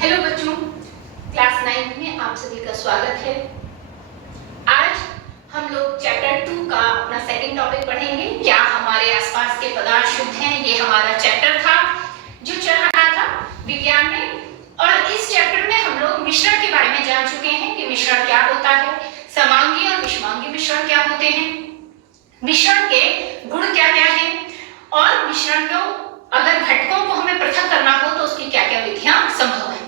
Hello बच्चों, class 9 में आप सभी का स्वागत है। आज हम लोग चैप्टर 2 का अपना सेकंड टॉपिक पढ़ेंगे। क्या हमारे आसपास के पदार्थ शुद्ध हैं? ये हमारा चैप्टर था जो चल रहा था विज्ञान में। और इस चैप्टर में हम लोग मिश्रण के बारे में जान चुके हैं कि मिश्रण क्या होता है, समांगी और विषमांगी मिश्रण क्या होते हैं, मिश्रण के गुण क्या क्या हैं, और मिश्रण को अगर घटकों को हमें पृथक करना हो तो उसकी क्या क्या विधियां संभव है,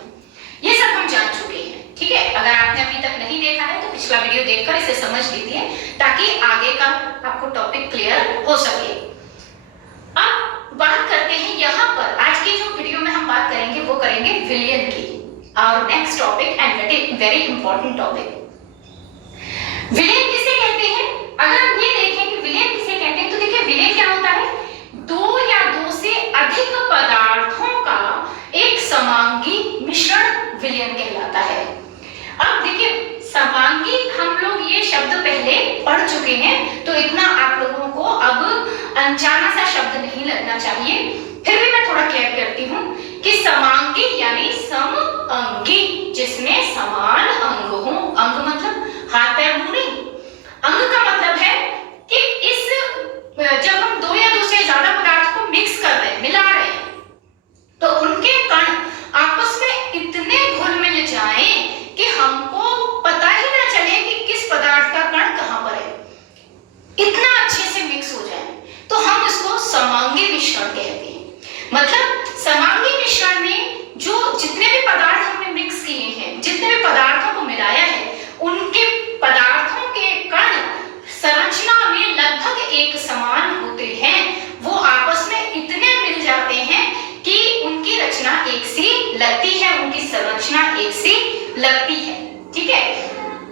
ये सब हम जान चुके हैं। ठीक है, अगर आपने अभी तक नहीं देखा है तो पिछला वीडियो देखकर इसे समझ लीजिए ताकि आगे का आपको टॉपिक क्लियर हो सके। अब बात करते हैं यहाँ पर, आज की जो वीडियो में हम बात करेंगे वो करेंगे विलयन की। और next topic and very important topic, विलयन किसे कहते हैं? अगर हम ये देखें कि विलयन किसे कहते हैं तो देखिए विलयन क्या होता है, दो या दो से अधिक पदार्थों का एक समांगी मिश्रण विलयन कहलाता है। अब देखिए समांगी हम लोग ये शब्द पहले पढ़ चुके हैं तो इतना आप लोगों को अब अनजाना सा शब्द नहीं लगना चाहिए, फिर भी मैं थोड़ा क्लियर करती हूँ कि समांगी यानी समअंगी, जिसमें समान अंग हो। अंग मतलब हाथ पैर मुंह नहीं, अंग का मतलब है कि इस जब हम दो या दो से ज्यादा पदार्थ को मिक्स कर रहे हैं, मिला रहे हैं, तो उनके कण आपस में इतने घुल मिल जाएं कि हमको पता ही ना चले कि किस पदार्थ का कण कहां पर है, इतना अच्छे से मिक्स हो जाए तो हम इसको समांगी मिश्रण कहते हैं। मतलब समांगी मिश्रण में जो जितने भी पदार्थ हमने मिक्स किए हैं, जितने भी पदार्थों को मिलाया है, उनके पदार्थों के कण संरचना में लगभग एक समान होते हैं। वो आपस में इतने मिल जाते हैं कि उनकी रचना एक सी लगती है, उनकी संरचना एक सी लगती है। ठीक है,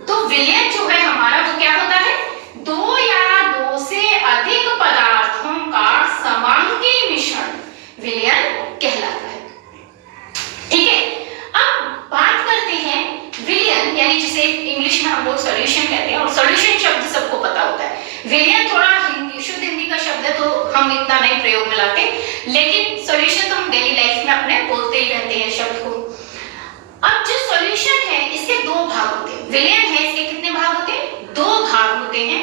तो विलयन जो है हमारा वो क्या होता है, दो या दो से अधिक पदार्थों का समांगी मिश्रण विलयन कहलाता है। ठीक है, अब बात करते हैं विलयन यानी जिसे इंग्लिश में हम लोग सॉल्यूशन कहते हैं, और सॉल्यूशन शब्द सबको पता होता है। विलयन थोड़ा शुद्ध हिंदी का शब्द है तो हम इतना नहीं प्रयोग में लाते, लेकिन सॉल्यूशन तो हम डेली लाइफ में अपने बोलते ही रहते हैं शब्द को। अब जो सॉल्यूशन है इसके दो भाग होते हैं, विलयन है इसके कितने भाग होते हैं, दो भाग होते हैं।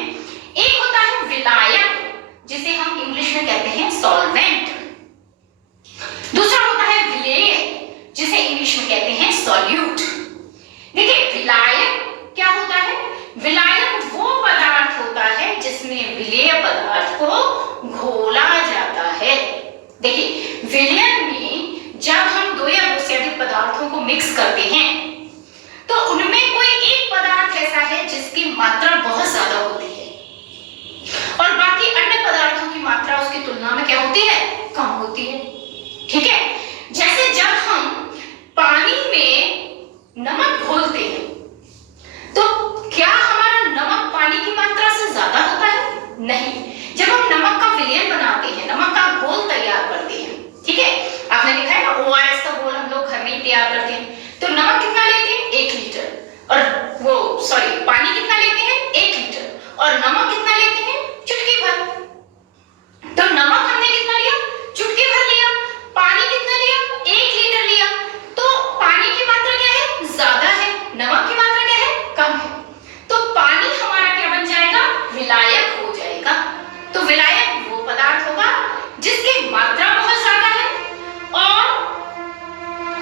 एक होता है विलायक जिसे हम इंग्लिश में कहते हैं सॉल्वेंट, दूसरा होता है विलेय जिसे इंग्लिश में कहते हैं सॉल्यूट। देखिए विलायक क्या होता है, विलायक वो पदार्थ होता है जिसमें विलेय पदार्थ को घोला जाता है। देखिए विलयन में जब हम दो या दो से अधिक पदार्थों को मिक्स करते हैं तो उनमें कोई एक पदार्थ ऐसा है जिसकी मात्रा बहुत ज्यादा होती है और बाकी अन्य पदार्थों की मात्रा उसकी तुलना में क्या होती है, कम होती है। ठीक है, जैसे जब हम पानी में नमक घोलते हैं तो क्या हमारा नमक पानी की मात्रा से ज्यादा होता है? नहीं। जब हम नमक का विलयन बनाते हैं, नमक का घोल तैयार करते हैं, ठीक है, आपने देखा है ना ORS का घोल हम लोग घर में तैयार करते हैं, तो नमक कितना लेते हैं, 1 लीटर, और वो सॉरी पानी कितना लेते हैं, 1 लीटर, और नमक कितना लेते हैं, चुटकी भर। तो नमक हमने कितना लिया, चुटकी भर लिया, पानी कितना लिया, 1 लीटर लिया, तो पानी की मात्रा क्या है, ज्यादा है, नमक की मात्रा क्या है, कम है, तो पानी हमारा क्या बन जाएगा, विलायक हो जाएगा। तो विलायक वो पदार्थ होगा जिसकी मात्रा बहुत ज्यादा है और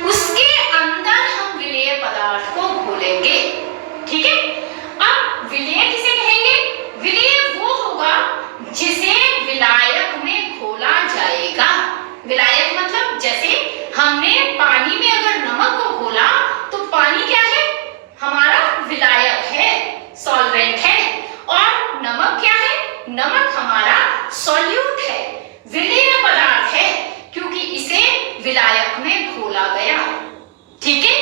उसके अंदर हम विलेय पदार्थ को घोलेंगे। ठीक है, अब विलेय किसे कहेंगे, विलेय वो होगा जिसे विलायक में घोला जाएगा। विलायक मतलब जैसे हमने पानी में अगर नमक को घोला तो पानी क्या है, हमारा विलायक है, सॉल्वेंट है, और नमक क्या है, नमक हमारा सॉल्यूट है, विलेय पदार्थ है, क्योंकि इसे विलायक में घोला गया। ठीक है,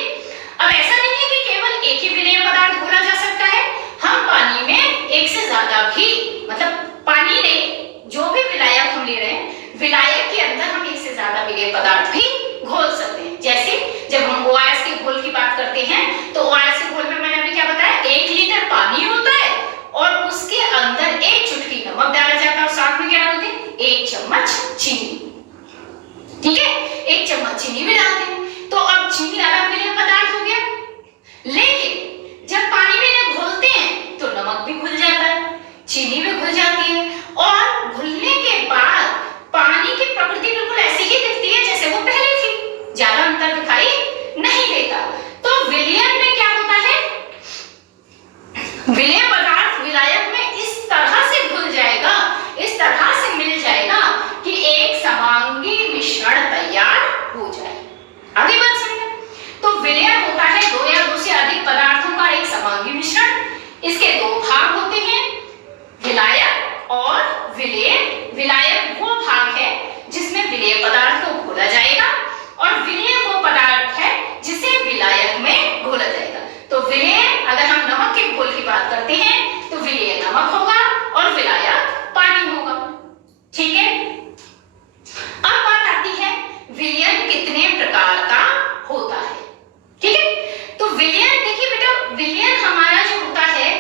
अब ऐसा नहीं है कि केवल एक ही विलेय पदार्थ घोला जा सकता है, हम पानी में एक से ज्यादा भी, मतलब पानी नहीं, जो भी विलायक हम ले रहे हैं, विलायक के अंदर हम एक से ज्यादा विलेय पदार्थ भी घोल सकते हैं। जैसे जब हम ORS के घोल की बात करते हैं तो ORS के घोल में मैंने अभी क्या बताया, 1 लीटर पानी होता है और उसके अंदर 1 चुटकी नमक डाला जाता है और साथ में क्या डालते हैं, 1 चम्मच चीनी। ठीक है, 1 चम्मच चीनी भी डालते हैं। तो अब चीनी अलग विलेय आगे बात समझे। तो विलयन होता है दो या दो से अधिक पदार्थों का एक समांगी मिश्रण। इसके दो भाग होते हैं, विलायक और विलेय। विलायक वो भाग है जिसमें विलेय पदार्थ को घोला जाएगा और विलेय वो पदार्थ है जिसे विलायक में घोला जाएगा। तो विलेय, अगर हम नमक के घोल की बात करते हैं तो विलेय नमक होगा और विलायक पानी होगा। ठीक है, अब बात आती है विलयन कितने प्रकार का होता है। ठीक है, तो विलयन, देखिए बेटा, विलयन हमारा जो होता है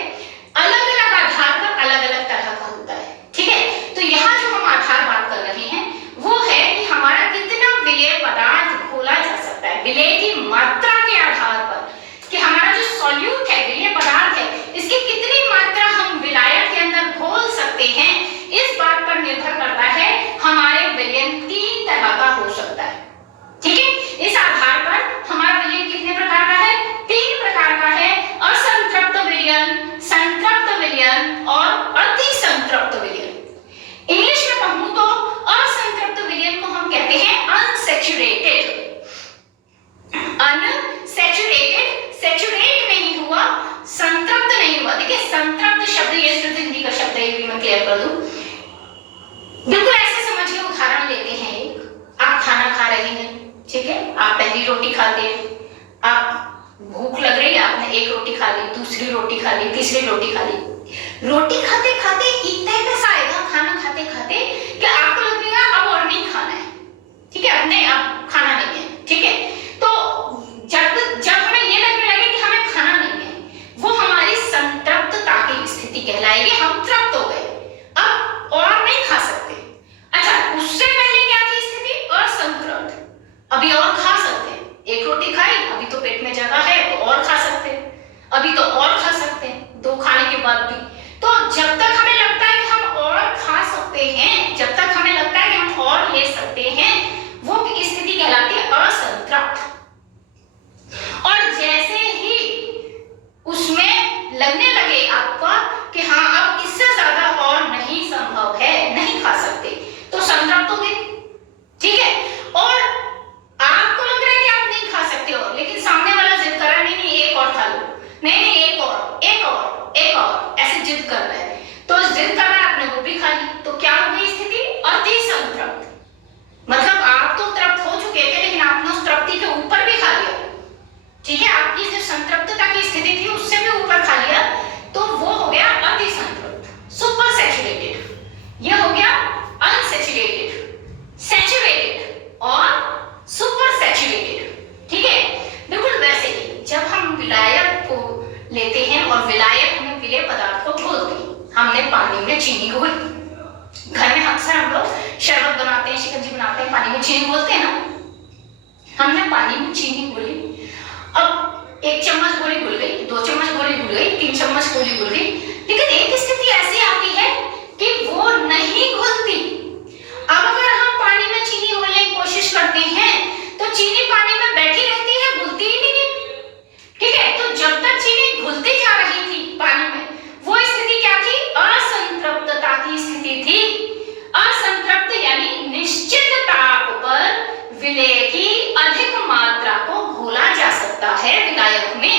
अलग अलग आधार पर अलग अलग तरह का होता है। ठीक है, तो यहाँ जो हम आधार बात कर रहे हैं वो है कि हमारा कितना विलेय पदार्थ घोला जा सकता है, विलेय की मात्रा के आधार पर, कि हमारा जो सॉल्यूट है, विलेय पदार्थ है, इसकी कितनी मात्रा हम विलायक के अंदर घोल सकते हैं, इस बात पर निर्भर करता है हमारे विलयन 3 तरह का हो सकता है। ठीक है, इस आधार पर हमारा विलयन कितने प्रकार का है, 3 प्रकार का है, असंतृप्त विलयन, संतृप्त विलयन और अति संतृप्त विलयन। इंग्लिश में कहूं तो असंतृप्त विलयन को हम कहते हैं अनसैचुरेटेड। अनसैचुरेटेड, सैचुरेट नहीं हुआ, संतृप्त नहीं हुआ। देखिए संतृप्त शब्द, ये शुद्ध हिंदी का शब्द है, ये भी मैं क्लियर कर दूं। बिल्कुल ऐसे समझिए, उदाहरण लेते हैं, आप खाना खा रहे हैं, ठीक है, आप पहली रोटी खाते हैं, आप भूख लग रही है, आपने एक रोटी खा ली, दूसरी रोटी खा ली, तीसरी रोटी खा ली। रोटी खाते खाते इतना पैसा आएगा खाना खाते खाते कि आपको लगेगा अब और नहीं खाना है। ठीक है, अपने अब खाना नहीं है। ठीक है, तो जब हमें ये लगने लगे कि हमें खाना नहीं है, वो हमारी संतृप्तता की स्थिति कहलाएगी। हम तृप्त हो गए, अब और नहीं खा सकते। अच्छा, उससे पहले क्या थी स्थिति, असंतृप्त, अभी और खा सकते हैं, एक रोटी खाई, अभी तो पेट में जगह है तो और खा सकते हैं, अभी तो और खा सकते हैं, 2 खाने के बाद भी। तो जब तक हमें लगता है कि हम और खा सकते हैं, जब तक हमें लगता है कि हम और ले सकते हैं, वो स्थिति कहलाती है असंतृप्त। और जैसे ही उसमें लगने लगे आपको कि हाँ अब इससे ज्यादा और नहीं संभव है, नहीं खा सकते, तो संतृप्त हो गए। ठीक है, और आपको लग रहा है कि आप नहीं खा सकते हो, लेकिन सामने वाला जिद कर रहा है, नहीं एक और खा लो, नहीं एक और, एक और, एक और, ऐसे जिद कर रहा है। तो जिद कर रहा है, आपने वो भी खा ली, तो क्या हो गई स्थिति, अति संतृप्त। मतलब आप तो तृप्त हो चुके थे, लेकिन आपने उस तृप्ति के ऊपर भी खा लिया। ठीक है, आपकी जो संतृप्तता की स्थिति थी उससे भी ऊपर खा लिया, तो वो हो गया अति संतृप्त, सुपर सैचुरेटेड। ये हो गया अनसैचुरेटेड, सैचुरेटेड और सुपर सैचुरेटेड। ठीक है, बिल्कुल वैसे ही जब हम विलायक को लेते हैं और विलायक में विलेय पदार्थ को घोलते हैं, हमने पानी में चीनी घोली, घर में अक्सर हम लोग शरबत बनाते हैं, शिकंजी बनाते हैं, पानी में चीनी घोलते हैं ना। हमने पानी में चीनी घोली, अब 1 चम्मच गोली घुल गई, 2 चम्मच गोली घुल गई, 3 चम्मच गोली घुल गई, लेकिन एक स्थिति ऐसी आती है कि वो नहीं घुलती। अब अगर हम पानी में चीनी घोलने की कोशिश करते हैं तो चीनी पानी में बैठी रहती है, घुलती ही नहीं है। ठीक है, तो जब तक चीनी घुलती जा रही थी पानी में, वो स्थिति क्या थी, असंतृप्तता की स्थिति थी। असंतृप्त यानी निश्चित ताप पर विलेय की अधिक मात्रा को घोला जा सकता है विलायक में।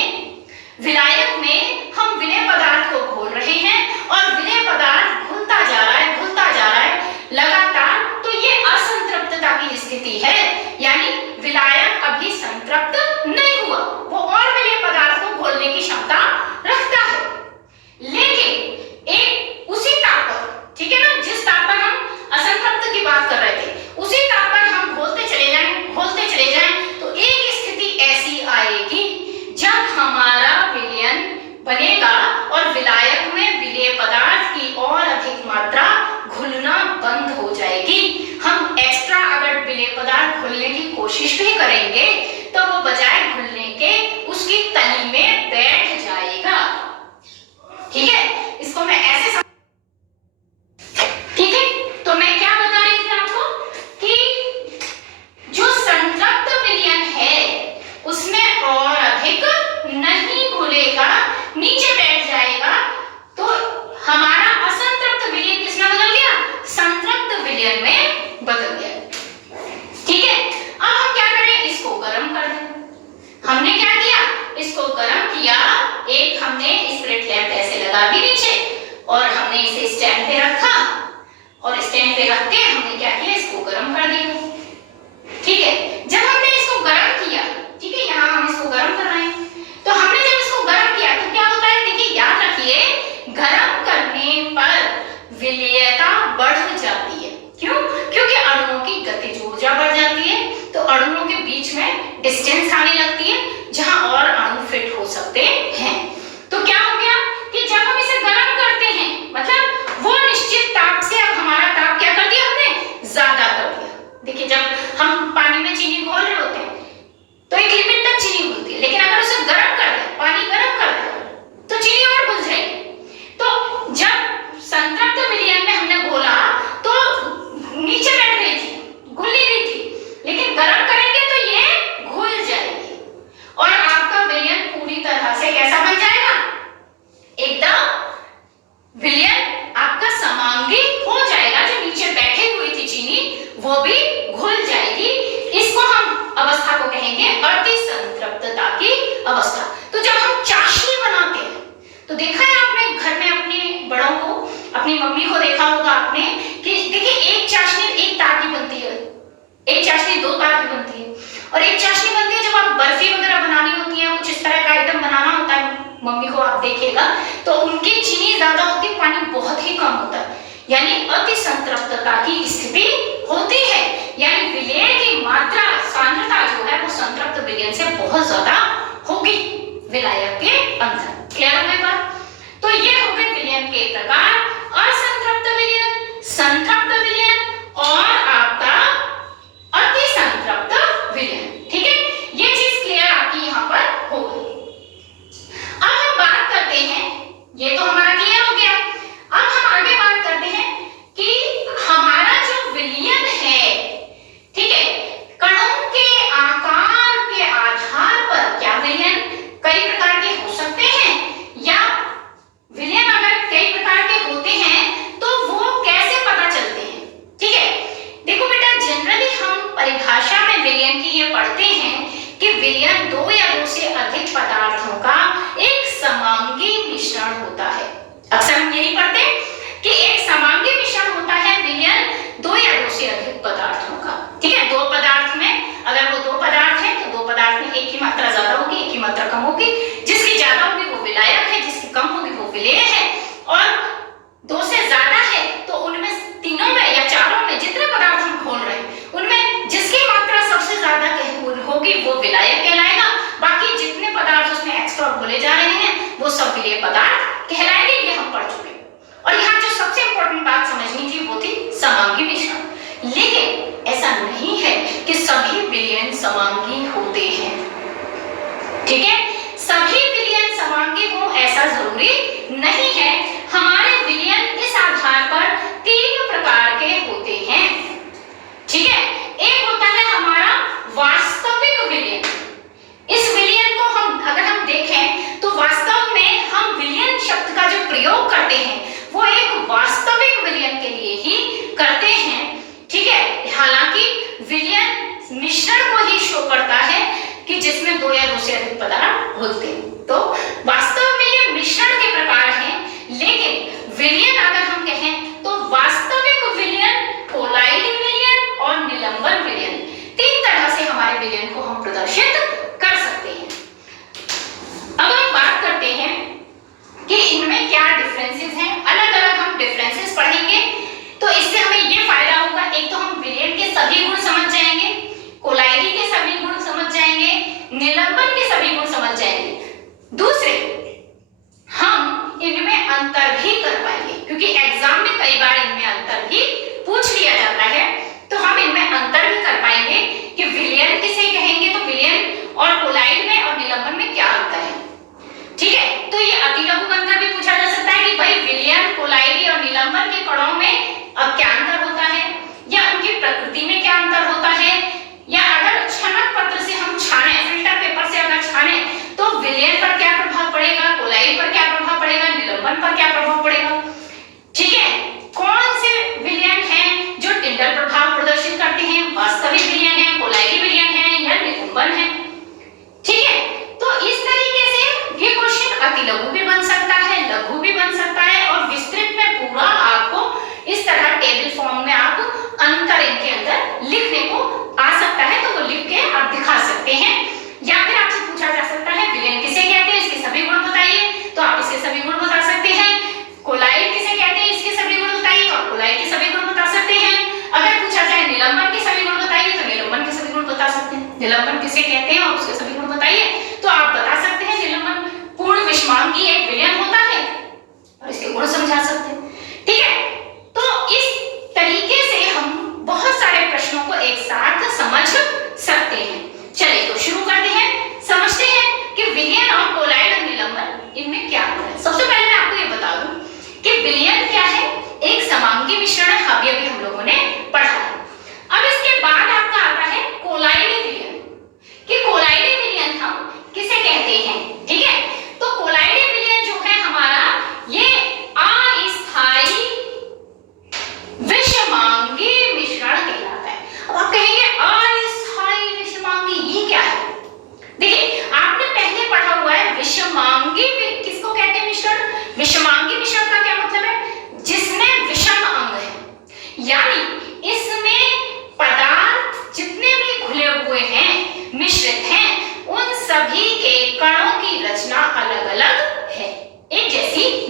विलायक में हम विलेय पदार्थ को घोल रहे हैं और विलेय पदार्थ घुलता जा रहा है, घुलता जा रहा है लगातार, तो ये असंतृप्तता की स्थिति है, यानी विलायक अभी संतृप्त नहीं हुआ, वो और विलेय पदार्थ को घोलने की क्षमता रखता है। लेकिन एक उसी ताप पर, ठीक है ना, जिस ताप पर हम असंतृप्त की बात कर रहे थे, उसी ताप पर हम घोलते चले जाएं, तो एक स्थिति ऐसी आएगी जब हमारा विलयन बनेगा और विलायक में विलेय पदार्थ की और अधिक मात्रा घुलना बंद हो जाएगी। हम एक्स्ट्रा अगर विलेय पदार्थ हमने स्पिरिट लैंप ऐसे लगा दी नीचे और हमने इसे स्टैंड पे रखा और स्टैंड पे रख के हमने क्या किया, इसको गर्म कर दिया। ठीक है, जब हमने इसको गर्म किया, ठीक है, यहाँ हम इसको गर्म कर रहे हैं, तो हमने जब इसको गर्म किया तो क्या होता है, देखिए याद रखिए, गर्म करने पर विलेयता बढ़ जाती है। क्यों? क्योंकि अणुओं की गतिज ऊर्जा बढ़ जाती है, तो अणुओं के बीच में डिस्टेंस आने लगती है जहां और अणु फिट हो सकते हैं। तो क्या हो गया कि जब हम इसे गर्म करते हैं, मतलब वो निश्चित ताप से अब हमारा ताप क्या कर दिया हमने, ज्यादा कर दिया। देखिए जब हम पानी में चीनी घोल रहे होते हैं तो एक लिमिट तक चीनी घुलती है, लेकिन अगर उसे गर्म कर दें, पानी गर्म कर दें, तो चीनी और घुल जाएगी। तो जब संतृप्त विलयन में हमने घोला तो नीचे बैठ गई थी, घुल नहीं रही थी, लेकिन गर्म करेंगे तो ये घुल जाएगी और आपका विलयन पूरी तरह से कैसा बन जाएगा, एकदम विलयन आपका समांगी हो जाएगा। जो नीचे बैठी हुई थी चीनी वो भी घुल जाएगी। इसको हम अवस्था को कहेंगे अति संतृप्तता की अवस्था। तो जब हम चाशनी बनाते हैं तो देखा है आपने घर में अपने बड़ों को, अपनी मम्मी को देखा होगा आपने कि देखिए एक चाशनी एक तार की बनती है, एक चाशनी दो तार की बनती है, और एक चाशनी बनती है जब आप बर्फी वगैरह बनानी होती है, कुछ इस तरह का आइटम बनाना होता है, मम्मी को आप देखिएगा तो उनकी चीनी ज्यादा होती है, पानी बहुत ही कम होता है, यानी अति संतृप्तता की स्थिति होती है, यानी विलय की मात्रा सांद्रता जो है वो संतृप्त विलयन से बहुत ज्यादा होगी विलायक के अंदर। क्लियर हो गई बात? तो ये हो गए विलयन के प्रकार, असंतृप्त विलयन, संतृप्त विलयन और आपका अति संतृप्त विलयन। ठीक है, ये चीज क्लियर आपकी यहाँ पर हो गई। अब हम बात करते हैं, ये तो हमारा क्लियर हो गया, अब हम आगे बात करते हैं कि हमारा जो विलयन है, ठीक है, कणों के आकार के आधार पर क्या विलयन कई प्रकार के हो सकते हैं, या विलयन अगर कई प्रकार के होते हैं तो वो कैसे पता चलते हैं। ठीक है, देखो बेटा, जनरली हम परिभाषा में विलयन की ये पढ़ते हैं कि विलयन दो या दो से अधिक पदार्थों का एक समांगी मिश्रण होता है। अक्सर हम यही पढ़ते हैं कि एक समांगी मिश्रण होता है विलयन दो या दो से अधिक पदार्थों का। ठीक है, दो पदार्थ में अगर वो दो पदार्थ है तो दो पदार्थ में एक की मात्रा ज्यादा होगी, एक की मात्रा कम होगी, जिसकी ज्यादा होगी वो विलायक है, जिसकी कम होगी वो विलेय है, और दो से ज्यादा है तो उनमें तीनों में या चारों में जितने पदार्थ हम घोल रहे हैं उनमें जिसकी मात्रा सबसे ज्यादा होगी वो विलायक कहलाएगा, बाकी जितने पदार्थ उसमें एक्स्ट्रा घोले जा रहे हैं वो सब विलेय पदार्थ कहलाएंगे। ये हम पढ़ चुके हैं। और यहाँ जो सबसे इंपॉर्टेंट बात समझनी थी वो थी समांगी मिश्रण। लेकिन ऐसा नहीं है कि सभी विलयन समांगी होते हैं। ठीक है, सभी विलयन समांगी हो ऐसा जरूरी नहीं है। हमारे विलयन इस आधार पर तीन प्रकार के होते हैं। ठीक है, एक होता है हमारा वास्तविक विलयन। इस विलयन को अगर हम देखें तो वास्तव में हम विलयन शब्द का जो प्रयोग करते हैं वो एक वास्तविक विलयन के लिए ही करते हैं। ठीक है, हालांकि विलयन मिश्रण को ही शो करता है कि जिसमें दो या दो से अधिक पदार्थ घुलते हैं। तो वास्तव में ये मिश्रण के प्रकार हैं, लेकिन विलयन अगर हम कहें तो वास्तविक विलयन, कोलाइड विलयन और निलंबन विलयन, तीन तरह से हमारे विलयन को हम प्रदर्शित कर सकते हैं। अब हम बात करते हैं कि इनमें क्या डिफरेंसेस हैं। अलग अलग हम डिफरेंसेस पढ़ेंगे तो इससे हमें ये फायदा होगा, एक तो हम विलयन के सभी गुण समझ जाएंगे, कोलाइडी के सभी गुण समझ जाएंगे, निलंबन के सभी गुण समझ जाएंगे। दूसरे, हम इनमें अंतर भी कर पाएंगे, क्योंकि एग्जाम में कई बार इनमें अंतर भी पूछ लिया जाता है, तो हम इनमें अंतर भी कर पाएंगे कि विलयन किसे कहेंगे, तो विलयन और कोलाइड में और निलंबन में क्या अंतर है। ठीक है, तो ये अतिलघु अंतर भी पूछा जा सकता है कि भाई विलयन, कोलाइडी और निलंबन के कणों में अब क्या अंतर होता है, या उनकी प्रकृति में क्या अंतर होता है, या अगर छनक पत्र से हम छाने, फिल्टर पेपर से अगर छाने तो विलयन पर क्या प्रभाव पड़ेगा, कोलाइड पर क्या प्रभाव पड़ेगा, निलंबन पर क्या प्रभाव पड़ेगा। ठीक है, कौन से विलयन हैं जो टिंडल प्रभाव प्रदर्शित करते हैं, वास्तविक विलयन है, कोलाइडी विलयन है या निलंबन है।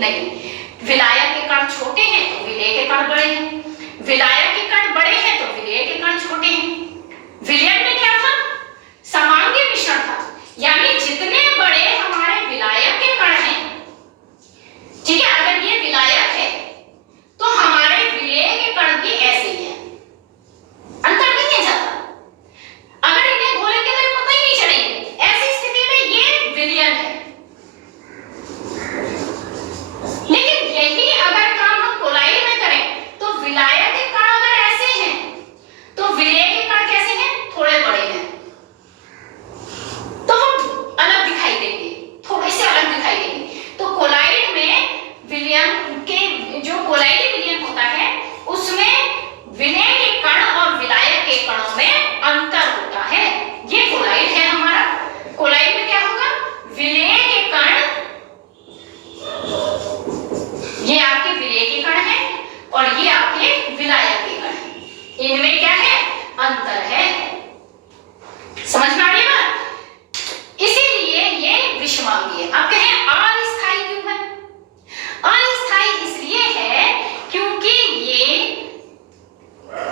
नहीं, विलायक के कण छोटे हैं तो विलेय के कण बड़े हैं, विलायक के कण बड़े हैं तो विलेय के कण छोटे हैं। विलयन में क्या था? समांगी मिश्रण था, यानी जितने बड़े हमारे विलायक के कण हैं, ठीक है, अगर ये विलायक है तो हमारे विलेय के कण भी ऐसे ही हैं, अंतर नहीं है ज्यादा। अगर इन्हें घोलेंगे तो पता ही नहीं चलेंगे, ऐसी स्थिति में ये विलयन है। लेकिन यही अगर काम हम कोलाइड में करें तो विलायक के कण अगर ऐसे हैं तो विलेय के कण कैसे हैं? थोड़े बड़े हैं, तो हम अलग दिखाई देंगे, थोड़े से अलग दिखाई देंगे। तो कोलाइड में विलयन के जो कोलाइडी विलयन होता है उसमें विलेय के कण और विलायक के कणों में अंतर होता है। ये कोलाइड है हमारा। कोलाइड में क्या होगा? विलेय के कण, ये आपके विलेय के कण हैं और ये आपके विलायक के कण हैं, इनमें क्या है? अंतर है। समझ में आ रही है बात? इसीलिए ये विषमांगी है। आप कहें अस्थायी क्यों है? अस्थायी इसलिए है क्योंकि ये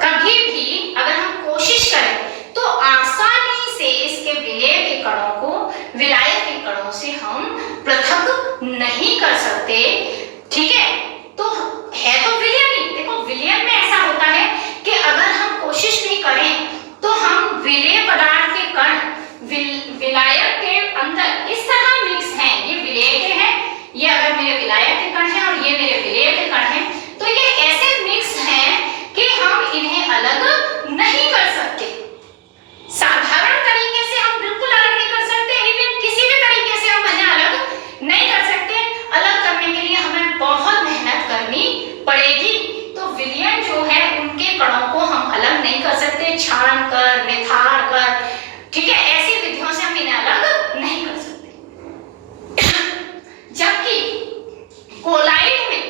कभी भी अगर हम कोशिश करें तो आसानी से इसके विलेय के कणों को विलायक के कणों से हम पृथक नहीं कर सकते, ठीक है? तो है तो विलयन ही। देखो विलयन में ऐसा होता है कि अगर हम कोशिश भी करें तो हम विलेय पदार्थ के कण विलायक के अंदर इस तरह मिक्स हैं, ये विलेय के हैं, ये अगर मेरे विलायक के कण हैं और ये मेरे विलेय के कण हैं, तो ये ऐसे मिक्स हैं कि हम इन्हें अलग नहीं कर सकते। साधारण तरीके से हम बिल्कुल अलग नहीं कर सकते, इवन किसी भी तरीके से हम इन्हें अलग नहीं कर सकते। अलग करने के लिए हमें बहुत मेहनत करनी पड़ेगी। तो विलयन जो है उनके कणों को हम अलग नहीं कर सकते, छान कर, निथार कर, ठीक है, ऐसी विधियों से हम इन्हें अलग नहीं कर सकते। जबकि कोलाइड में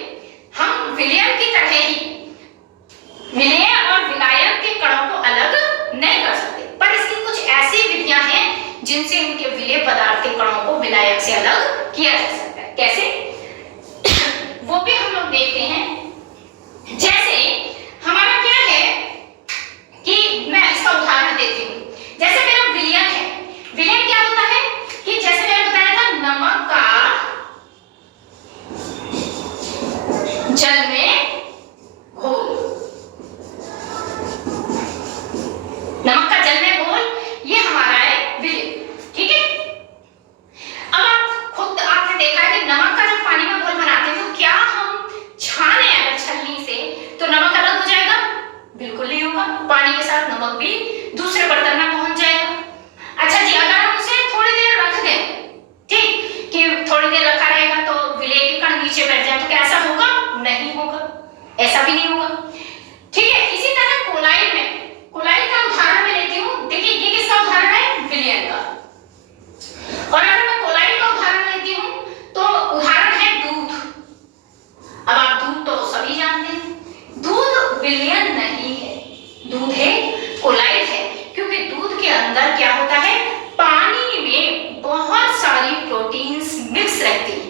हम विलयन की तरह ही विलेय और विलायक के कणों को अलग नहीं कर सकते, पर इसकी कुछ ऐसी विधियां हैं जिनसे इनके विलेय पदार्थ के कणों को विलायक से अलग किया जा सकता है। कैसे? वो भी हम लोग देखते हैं। जैसे हमारा क्या है कि मैं इसका उदाहरण देती हूँ। जैसे मेरा विलयन है, विलयन क्या होता है कि जैसे मैंने बताया था नमक का जल में घोल, नमक का जल में घोल, ये हमारा है विलयन, ठीक है? अब आप खुद आपने देखा है कि नमक का जब पानी में घोल बनाते हैं तो क्या हम छाने अगर छलनी से तो नमक अलग हो जाएगा? बिल्कुल नहीं होगा, पानी के साथ नमक भी दूसरे बर्तन में पहुंच जाएगा। अच्छा जी, अगर हम उसे थोड़ी देर रख दें, ठीक, कि थोड़ी देर रखा रहेगा तो विलेय के कण नीचे बैठ जाए, तो क्या ऐसा होगा? नहीं होगा, ऐसा भी नहीं होगा, ठीक है? इसी तरह कोलाइड में, कोलाइड का उदाहरण मैं लेती हूँ। देखिए ये किसका उदाहरण है? विलयन का। और अगर मैं कोलाइड का उदाहरण लेती हूँ तो उदाहरण है दूध। अब आप दूध तो सभी जानते हैं, दूध विलयन नहीं है, दूध है कोलाइड है, क्योंकि दूध के अंदर क्या होता है? पानी में बहुत सारी प्रोटीन्स मिक्स रहती हैं,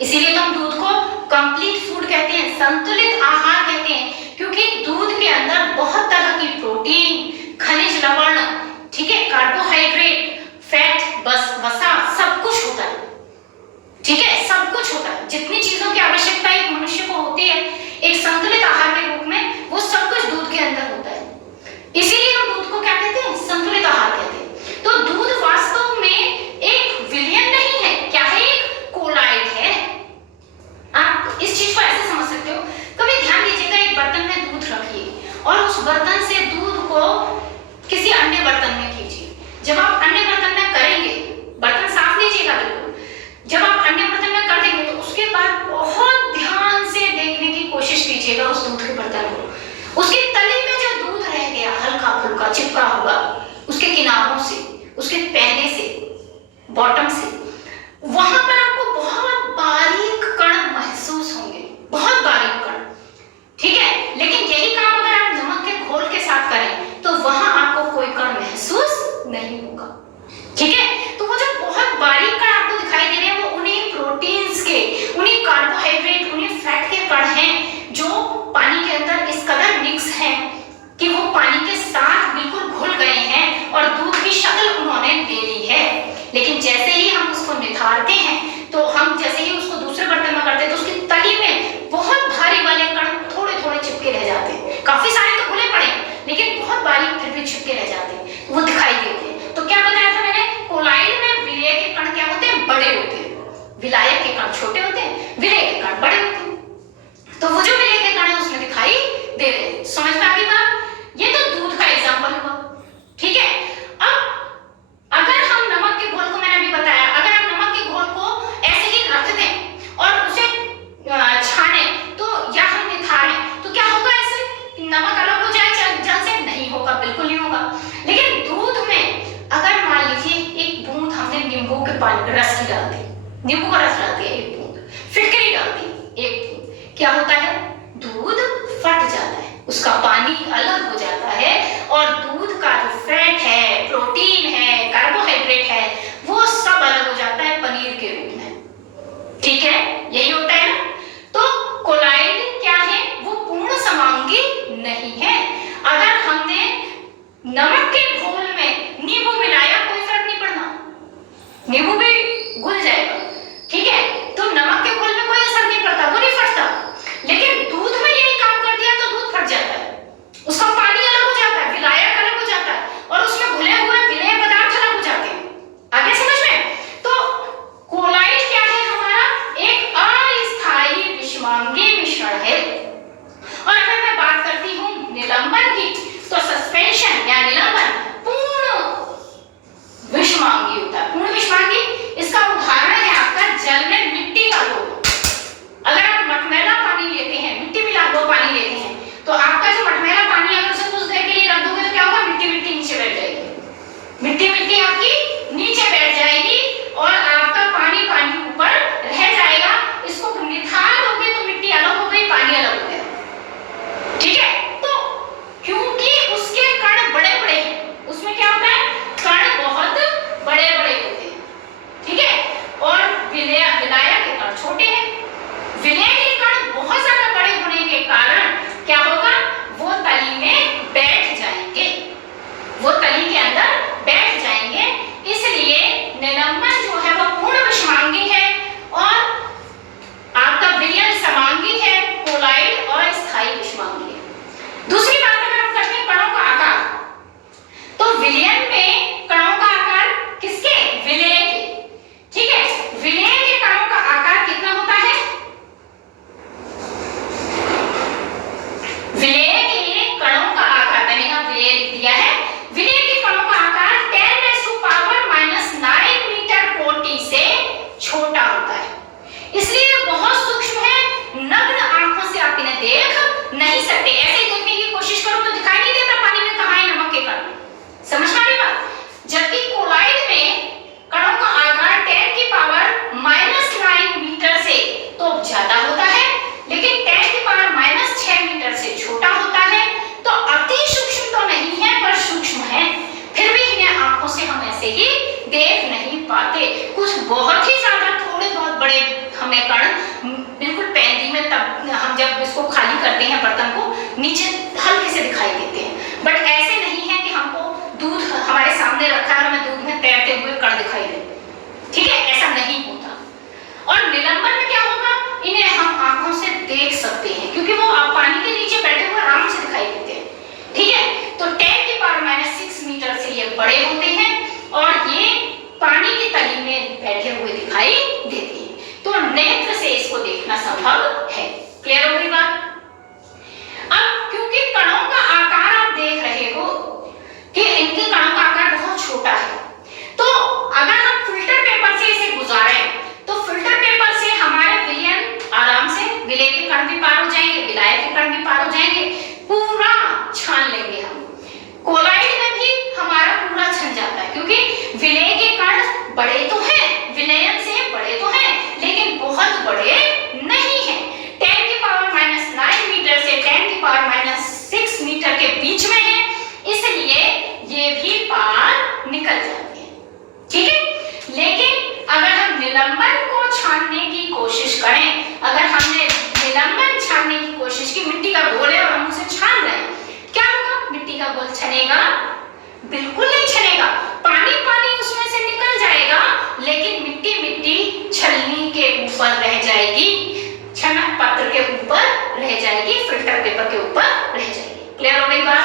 इसीलिए तो हम दूध को कंप्लीट फूड कहते हैं, संतुलित आहार कहते हैं, क्योंकि दूध के अंदर बहुत तरह की प्रोटीन, खनिज लवण, ठीक है, कार्बोहाइड्रेट, फैट, वसा, सब कुछ होता है, ठीक है, सब कुछ होता है। जितनी चीजों की आवश्यकता एक मनुष्य को होती है एक संतुलित आहार के रूप में, वो सब कुछ दूध के अंदर होता है। इसीलिए हम दूध को क्या कहते हैं? संतुलित आहार कहते हैं। तो दूध वास्तव में एक विलयन नहीं है, क्या है? एक कोलाइड है। आप इस चीज को ऐसे समझ सकते हो। कभी ध्यान दीजिएगा, एक बर्तन में दूध रखिए और उस बर्तन से दूध को किसी अन्य बर्तन में कीजिए। जब आप अन्य बर्तन में करेंगे, बर्तन साफ लीजिएगा बिल्कुल, जब आप अन्य बर्तन में कर देंगे तो उसके बाद बहुत ध्यान से देखने की कोशिश कीजिएगा उस दूध के बर्तन को। उसकी तली में जो दूध रह गया हल्का फुल्का चिपका हुआ, उसके किनारों से, उसके पैने से, बॉटम से, वहां पर आपको बहुत बारीक कण महसूस होंगे, बहुत बारीक कण, ठीक है? लेकिन यही काम अगर आप नमक के घोल के साथ करें तो वहां आपको कोई कण महसूस नहीं होगा, ठीक है? तो वो जो बहुत बारीक कण आपको दिखाई दे रहे हैं वो उन्हीं प्रोटीन्स के, उन्हीं कार्बोहाइड्रेट में पानी रस की डाल दी, नींबू का रस डाल दिया 1 बूंद, फिटकरी डाल दी 1 बूंद, क्या होता है? दूध फट जाता है, उसका पानी अलग हो जाता है और दूध का जो फैट है, प्रोटीन है, कार्बोहाइड्रेट है, वो सब अलग हो जाता है पनीर के रूप में। ठीक है, यही होता है ना। तो कोलाइड क्या है? वो पूर्ण समांगी नहीं है। अगर हमने नमक के घोल में नींबू मिलाया कोई फर्क नहीं पड़ना, नींबू भी घुल जाएगा, ठीक है। तो नमक के घोल में कोई असर नहीं पड़ता, वो नहीं फटता। लेकिन दूध में यही काम कर दिया तो दूध फट जाता है, उसका पानी अलग हो जाता है, विलायक अलग हो जाता है और उसमें घुले हुए विलेय पदार्थ अलग हो जाते हैं। आगे समझ में? तो कोलाइड क्या है? हमारा एक अस्थायी विषमांगी मिश्रण है। और अगर मैं बात करती हूँ निलंबन की, तो सस्पेंशन या निलंबन पूर्ण विषमांगी होता है। पूर्ण विषमांगी, इसका उदाहरण है आपका जल में मिट्टी का घोल। अगर आप मटमैला पानी लेते हैं, मिट्टी मिला दो पानी लेते हैं, तो आपका जो मटमैला पानी अगर उसे कुछ देर के लिए रख दोगे तो क्या होगा? मिट्टी मिट्टी नीचे बैठ जाएगी, मिट्टी मिट्टी आपकी नीचे बैठ जाएगी और आपका पानी पानी ऊपर रह जाएगा। इसको निथार दोगे तो मिट्टी अलग हो गई, पानी अलग हो गया, ठीक है। तो क्योंकि उसके कण बड़े बड़े हैं, उसमें क्या होता है? कण बहुत बड़े बड़े होते हैं, ठीक है। और विलायक के कण छोटे हैं। विलेय के कण बहुत ज्यादा बड़े होने के कारण क्या होगा? वो तली में बैठ जाएंगे, वो तली के अंदर बैठ जाएंगे। इसलिए निलंबन जो है वो पूर्ण विषमांगी है और आपका विलयन समांगी है। कोलाइड अस्थायी विषमांगी है। दूसरी बात अगर हम करते हैं कणों का आकार, तो विलयन में कणों का आकार किसके? विलेय के, ठीक है। विलेय के कणों का आकार कितना होता है? विलेय के कणों का आकार, मैंने यहाँ विलेय लिख दिया है। विलेय के कणों का आकार 10⁻⁹ मीटर कोटि से छोटा होता है, इसलिए बहुत सूक्ष्म है। नग्न आंखों से आप इन्हें देख नहीं सकते। ऐसे ही देखने की कोशिश करो तो दिखाई नहीं देता पानी में कहाँ है नमक के कण, समझ में आ रही बात? जबकि कोलाइड में कणों का आकार 10⁻⁹ मीटर से तो ज्यादा होता है, लेकिन 10⁻⁶ मीटर से छोटा होता है। तो अति सूक्ष्म तो नहीं है पर सूक्ष्म है, फिर भी इन्हें आंखों से हम ऐसे ही देख नहीं पाते। कुछ बहुत ही ज्यादा थोड़े बहुत बड़े हमें कण बिल्कुल पैंदी में, तब हम जब इसको खाली करते हैं बर्तन को, नीचे हल्के से दिखाई देते हैं। बट ऐसे नहीं है कि हमको दूध हमारे सामने रखा है और हमें दूध में तैरते हुए कण दिखाई दे, ठीक है, ऐसा नहीं होता। और निलंबन में क्या होगा? इन्हें हम आंखों से देख सकते हैं क्योंकि वो पानी के नीचे बैठे हुए आराम से दिखाई देते हैं, ठीक है। तो 10⁻⁶ मीटर से ये बड़े होते हैं और ये पानी की तली में बैठे हुए दिखाई देते हैं। तो नेत्र से इसको देखना संभव है। क्लियर हो गई बात? अब क्योंकि कणों का आकार आप देख रहे हो कि इनके कणों का आकार बहुत छोटा है, तो अगर हम फिल्टर पेपर से इसे गुजारें तो फिल्टर पेपर से हमारे विलयन आराम से, विलेय के कण भी पार हो जाएंगे, विलायक के कण भी पार हो जाएंगे, पूरा छान लेंगे हम। कोलाइड में भी हमारा पूरा छन जाता है क्योंकि विलेय के कण बड़े तो हैं, विलयन से बड़े तो हैं, लेकिन बहुत बड़े नहीं हैं। 10⁻⁹ मीटर से 10⁻⁶ मीटर के बीच में है, इसलिए ये भी पार निकल जाते हैं, ठीक है। लेकिन अगर हम निलंबन को छानने की कोशिश करें, अगर हमने निलंबन छानने की कोशिश की, मिट्टी का घोल है और हम उसे छान रहे हैं, क्या होगा? मिट्टी का घोल छनेगा? बिल्कुल नहीं छनेगा, पानी पानी उसमें से निकल जाएगा, लेकिन मिट्टी मिट्टी छलनी के ऊपर रह जाएगी, छनक पत्र के ऊपर रह जाएगी, फिल्टर पेपर के ऊपर रह जाएगी। क्लियर हो गई बात?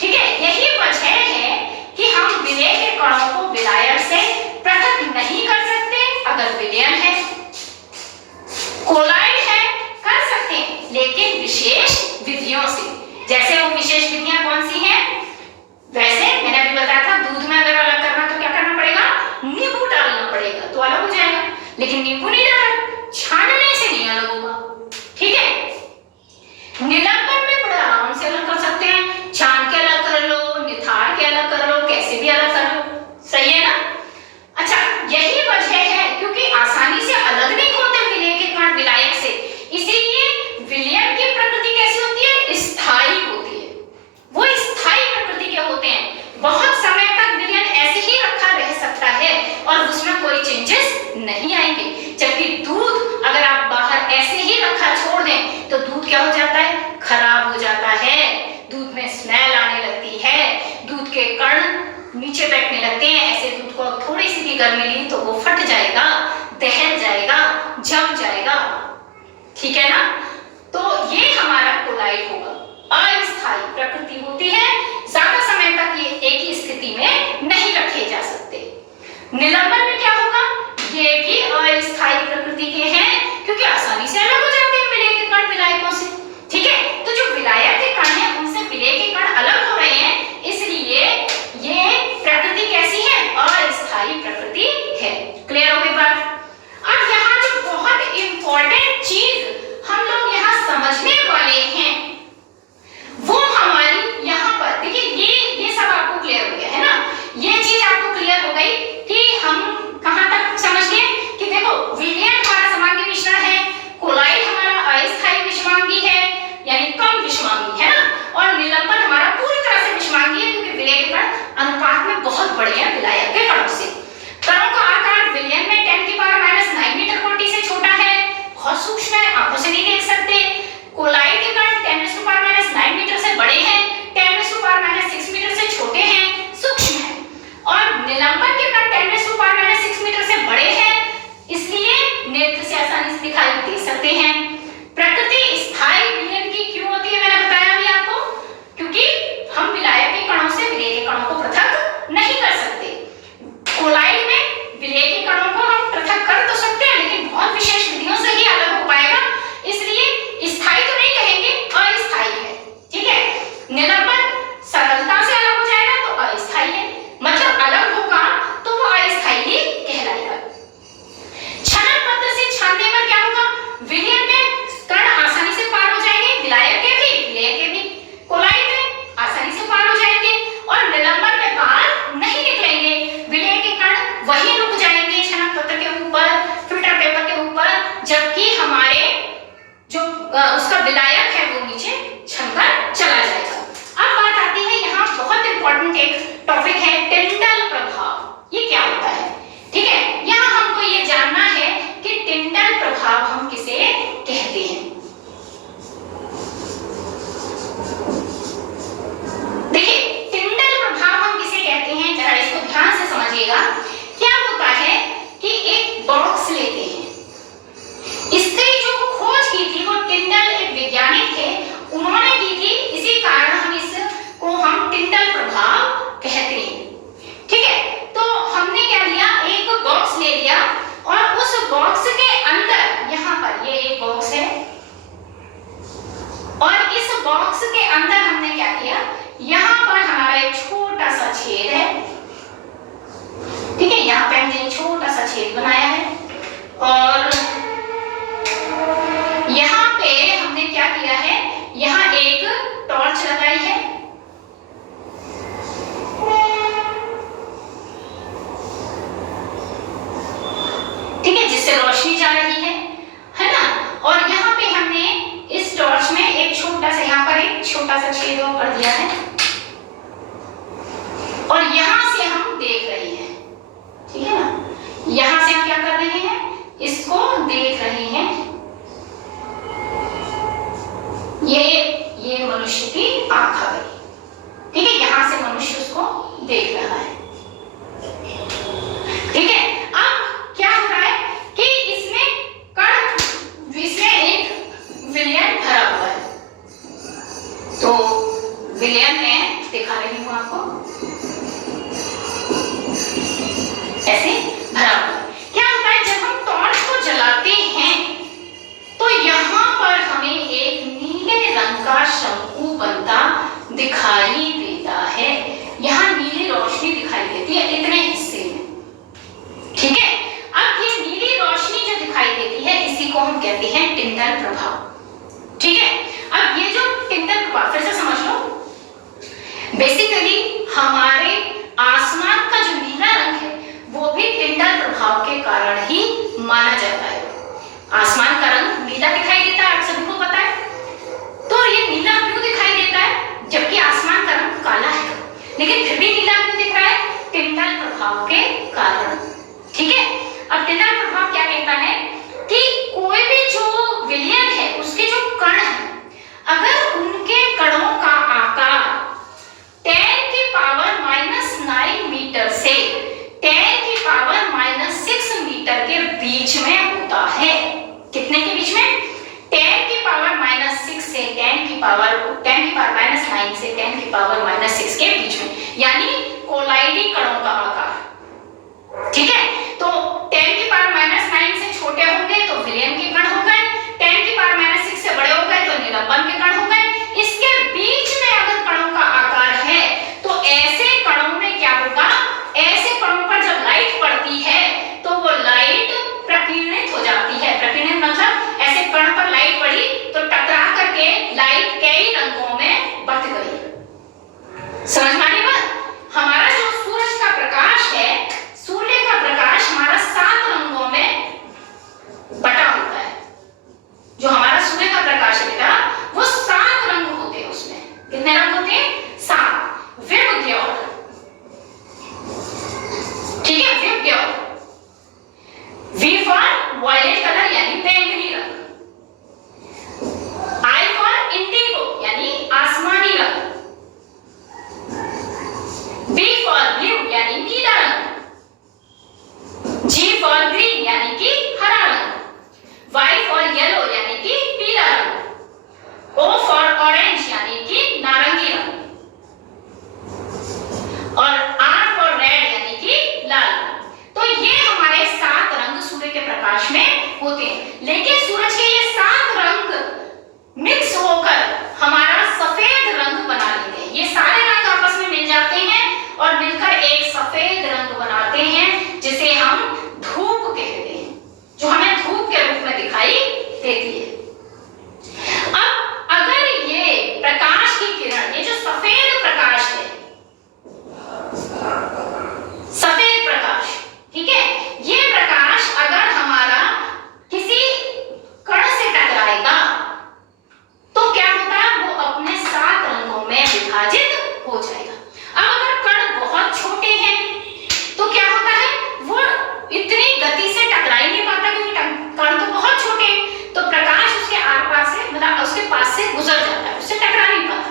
ठीक है। यही वजह है कि हम विलेय के कणों को विलायक से पृथक नहीं कर सकते। अगर विलयन है, कोलाइड है, कर सकते हैं, लेकिन विशेष विधियों से। जैसे वो विशेष विधियां कौन सी हैं? वैसे मैंने अभी बताया था, दूध में अगर अलग करना तो क्या करना पड़ेगा? नींबू डालना पड़ेगा, तो अलग हो जाएगा। लेकिन नींबू नहीं डालना, छानने से नहीं अलग होगा, ठीक है। निलंबन में बड़े आराम से अलग कर सकते हैं, छान के अलग कर लो, निथार के अलग कर लो, कैसे भी अलग कर लो, सही है ना? अच्छा, यही गर्मी ली तो वो फट जाएगा, दहल जाएगा, जम जाएगा, ठीक है ना। तो ये हमारा कोलाइड होगा। अस्थायी प्रकृति होती है, ज्यादा समय तक ये एक ही स्थिति में नहीं रखे जा सकते। निलंबन में क्या होगा, ये भी अस्थायी प्रकृति के हैं क्योंकि आसानी से अलग हो जाते हैं विलेय के कण विलायकों से, ठीक है। तो जो विलायक के कण हैं उनसे विलेय के कण अलग हो रहे हैं, इसलिए ये प्रकृति कैसी है, अस्थायी प्रकृति है। क्लियर हो गई बात। अब यहाँ जो बहुत इंपॉर्टेंट चीज हम लोग यहाँ समझने वाले हैं वो हमारी यहाँ पर देखिए, ये सब आपको क्लियर हो गया है ना, ये चीज आपको क्लियर हो गई कि हम कहाँ तक समझ गए कि देखो विलयन हमारा समांगी मिश्रण है, कोलाइड हमारा अस्थायी विषमांगी है यानी कम विषमांगी है ना, और निलंबन हमारा पूरी तरह से विषमांगी है क्योंकि विलेय के कण अनुपात में बहुत बड़े हैं विलायक के कणों से। कणों का आकार विलयन में 10⁻⁹ मीटर कोटि से छोटा है, बहुत सूक्ष्म है, आंखों से नहीं देख सकते। कोलाइड के कण 10⁻⁹ मीटर से बड़े हैं, 10⁻⁶ मीटर से छोटे हैं, सूक्ष्म है, और निलंबन के कण 10⁻⁶ मीटर से बड़े हैं, इसलिए नेत्र से आसानी से दिखाई दे सकते हैं। प्रकृति स्थायी विलयन की क्यों होती है, मैंने बताया अभी आपको, क्योंकि हम विलायक के कणों से विलेय के कणों को पृथक नहीं कर सकते। कोलाइड में विलेय के कणों को हम पृथक कर तो सकते हैं लेकिन बहुत विशेष विधियों से ही अलग हो पाएगा, इसलिए स्थायी तो नहीं कहेंगे, अस्थायी है, ठीक है। निलंबन सरलता से अलग हो जाएगा तो अस्थायी है, मतलब अलग होगा तो वो अस्थायी ही कहलाएगा। छनन पत्र से छानने पर क्या होगा, विलयन में कण आसानी से पार हो जाएंगे, विलायक के भी विलेय के भी, कोलाइड में आसानी से पार हो जाएंगे, और निलंबन में बाहर नहीं निकलेंगे, विलेय के कण वहीं रुक जाएंगे छनन पत्र के ऊपर, फिल्टर पेपर के ऊपर, जबकि हमारे जो उसका विलायक है वो नीचे छनकर चला जाएगा। अब बात आती है यहाँ बहुत इंपॉर्टेंट एक टॉपिक है टिंडल प्रभाव। ये क्या होता है, ठीक है। यहाँ हमको ये जानना है कि टिंडल प्रभाव हम किसे कहते हैं। देखिए टिंडल प्रभाव हम किसे कहते हैं, जरा इसको ध्यान से समझिएगा। क्या होता है कि एक बॉक्स लेते हैं, इसकी जो खोज की थी वो टिंडल एक वैज्ञानिक थे, उन्होंने की थी, इसी कारण हम इसको हम टिंडल प्रभाव कहते हैं, ठीक है। तो हमने क्या लिया, एक बॉक्स ले लिया और उस बॉक्स के अंदर, यहाँ पर ये एक बॉक्स है और इस बॉक्स के अंदर हमने क्या किया, यहाँ पर हमारा एक छोटा सा छेद है, ठीक है। यहाँ पे हमने एक छोटा सा छेद बनाया है और यहाँ पे हमने क्या किया है, यहाँ एक टॉर्च लगाई है, ठीक है, जिससे रोशनी जा रही है ना। और यहाँ पे हमने इस टॉर्च में एक छोटा सा, यहाँ पर एक छोटा सा छेद कर दिया है और यहाँ से हम देख रहे हैं, ठीक है ना। यहाँ से हम क्या कर रहे हैं, इसको देख रहे हैं। ये मनुष्य की आंख आ गई, ठीक है, यहाँ से मनुष्य उसको देख रहा है, ठीक है। अब क्या हो रहा है कि इसमें कण, इसमें एक विलयन भरा हुआ है, तो विलयन में दिखा रही हूं आपको, ऐसे भरा हुआ है। क्या होता है, जब हम टॉर्च को जलाते हैं तो यहाँ पर हमें एक नीले रंग का शंकु बनता दिखाई देता है, यहाँ नीली रोशनी दिखाई देती है इतने हिस्से में, ठीक है। अब ये नीली रोशनी जो दिखाई देती है इसी को हम कहते हैं टिंडल प्रभाव, ठीक है। अब ये जो टिंडल प्रभाव, फिर से समझ लो, बेसिकली हमारे आसमान का जो नीला रंग है वो भी टिंडल प्रभाव के कारण ही माना जाता है। आसमान का रंग नीला दिखाई देता है, आप सभी को पता है, तो ये नीला क्यों दिखाई देता है जबकि आसमान का रंग काला है, लेकिन फिर भी नीला क्यों दिख रहा है, टिंडल प्रभाव के कारण, ठीक है। अब टिंडल प्रभाव क्या कहता है कि कोई भी जो विलयन है उसके जो कण है, अगर उनके कणों का आकार 10⁻⁹ मीटर से 10⁻⁹ है। कितने के बीच में? 10 की पावर -6 से 10 की पावर -9 से 10 की पावर -6 के बीच में, यानी कोलाइडी कणों का आकार। ठीक है, तो 10 की पावर -9 से छोटे होंगे तो विलियन के कण हो गए, 10 की पावर -6 से बड़े हो गए तो निलंबन के कण हो गए। इसके बीच में अगर कणों का आकार है तो ऐसे कणों में क्या होगा? ऐसे कणों पर जब लाइट पड़ती है तो वो लाइट प्रकीर्णित हो जाती है। प्रकीर्णित मतलब ऐसे कण पर लाइट पड़ी तो टकरा करके लाइट कई रंगों में बट गई। समझ में आ रही बात? हमारा जो सूरज का प्रकाश है, सूर्य का प्रकाश हमारा 7 रंगों में बटा होता है। जो हमारा सूर्य का प्रकाश है बेटा, वो 7 रंग होते हैं। उसमें कितने रंग होते हैं? 7। विबग्योर, ठीक है, VIBGYOR. V for violet colour यानी बैंगनी रंग, I फॉर इंडिगो यानी आसमानी रंग, B फॉर ब्लू यानी नीला रंग, G फॉर ग्रीन यानी कि हरा रंग, Y फॉर येलो यानी कि पीला रंग, O फॉर ऑरेंज यानी कि नारंगी रंग, और R फॉर रेड यानी कि लाल रंग। तो ये हमारे 7 रंग सूर्य के प्रकाश में होते हैं। लेकिन सूरज के ये 7 रंग मिक्स होकर हमारा सफेद रंग बना लेते हैं। ये सारे रंग आपस में मिल जाते हैं और मिलकर एक सफेद रंग बनाते हैं, जिसे हम धूप कहते हैं, जो हमें धूप के रूप में दिखाई देती है। अब अगर ये प्रकाश की किरण, ये जो सफेद प्रकाश है, सफेद प्रकाश, ठीक है, ये प्रकाश अगर हमारा किसी कण से टकराएगा तो क्या होता है? वो अपने 7 रंगों में विभाजित हो जाएगा। अब अगर कण बहुत छोटे हैं तो क्या होता है? वो इतनी गति से टकरा ही नहीं पाता, क्योंकि कण तो बहुत छोटे हैं, तो प्रकाश उसके आसपास से, मतलब उसके पास से गुजर जाता है, उससे टकरा नहीं पाता।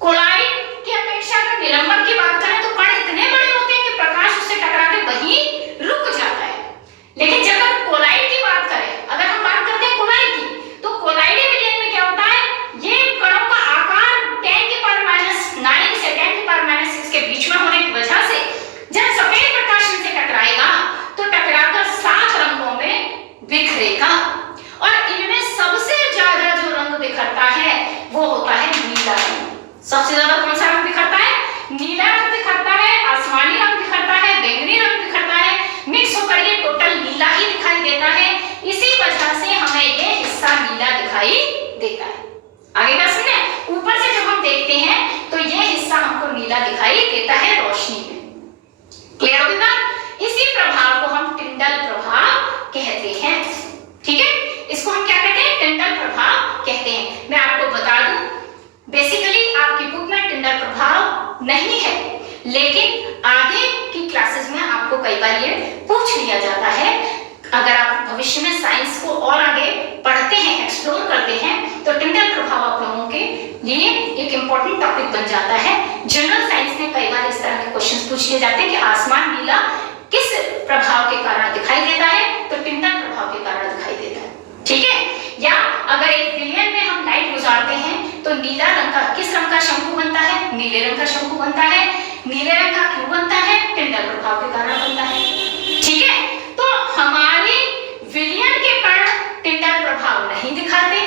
कोलाइड की अपेक्षा अगर निलंबन की बात करें तो कण इतने बड़े होते हैं कि प्रकाश उससे टकरा के वहीं रुक जाता है। लेकिन जब हम कोलाइड की बात करें, अगर हम बात करते हैं कोलाइड की, तो कोलाइडी विलयन में क्या होता है? ये कणों का आकार 10 की पावर -9 से 10 की पावर -6 के बीच में होने की वजह से जब सफेद प्रकाश इनसे टकराएगा तो टकराकर 7 रंगों में बिखरेगा, और इनमें सबसे ज्यादा जो रंग बिखरता है वो होता है नीला रंग। सबसे ज्यादा कौन सा रंग बिखरता है? नीला रंग बिखरता है, आसमानी रंग बिखरता है, बैंगनी रंग बिखरता है, मिक्स होकर ये टोटल नीला ही दिखाई देता है। इसी वजह से हमें ये हिस्सा नीला दिखाई देता है। आगे का सुने, ऊपर से जब हम देखते हैं तो ये हिस्सा हमको नीला दिखाई देता है रोशनी में। क्लियर हो गया? इसी प्रभाव को हम टिंडल प्रभाव कहते हैं। ठीक है, इसको हम क्या कहते हैं? टिंडल प्रभाव कहते हैं। मैं आपको बता दूं, बेसिकली आपकी बुक में टिंडल प्रभाव नहीं है, लेकिन आगे की क्लासेस में आपको कई बार ये पूछ लिया जाता है। अगर आप भविष्य में साइंस को और आगे पढ़ते हैं, एक्सप्लोर करते हैं, तो टिंडल प्रभाव आप लोगों के लिए एक इंपॉर्टेंट टॉपिक बन जाता है। जनरल साइंस में कई बार इस तरह के क्वेश्चंस पूछ लिए जाते हैं कि आसमान नीला किस प्रभाव के कारण दिखाई देता है? तो टिंडल प्रभाव के कारण दिखाई देता है। ठीक है, या अगर एक विलयन में हम लाइट गुजारते हैं तो नीला रंग का, किस रंग का शंकु बनता है? नीले रंग का शंकु बनता है। नीले रंग का क्यों बनता है? टिंडल प्रभाव के कारण बनता है। ठीक है, तो हमारे विलयन के कण टिंडल प्रभाव नहीं दिखाते,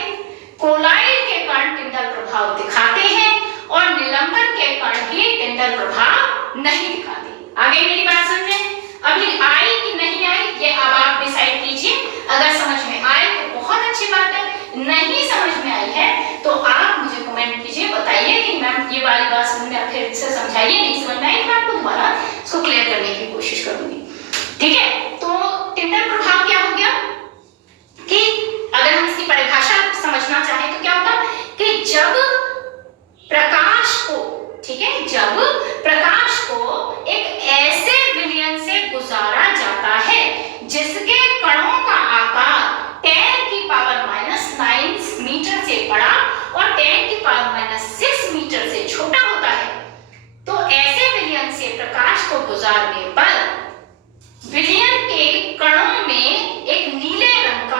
कोलाइड के कण टिंडल प्रभाव दिखाते हैं, और निलंबन के कण भी टिंडल प्रभाव नहीं दिखाते। आगे मेरी बात समझे? अभी आई कि नहीं आई ये अब आप डिसाइड कीजिए। अगर समझ में आए तो बहुत अच्छी बात है, नहीं समझ में आई है तो आप मुझे कमेंट कीजिए, बताइए कि मैम ये वाली बात समझ में, फिर से समझाइए, नहीं समझ में आई तो मैं आपको दोबारा इसको क्लियर करने की कोशिश करूंगी। ठीक है, तो टिंडल प्रभाव क्या हो गया कि अगर हम इसकी परिभाषा समझना चाहें तो क्या होगा कि जब प्रकाश को, ठीक है, जब प्रकाश को एक ऐसे विलयन से गुजारा जाता है जिसके कणों का आकार 10 की पावर -9 मीटर से बड़ा और 10 की पावर -6 मीटर से छोटा होता है, तो ऐसे विलयन से प्रकाश को गुजारने पर विलयन के कणों में एक नीले रंग का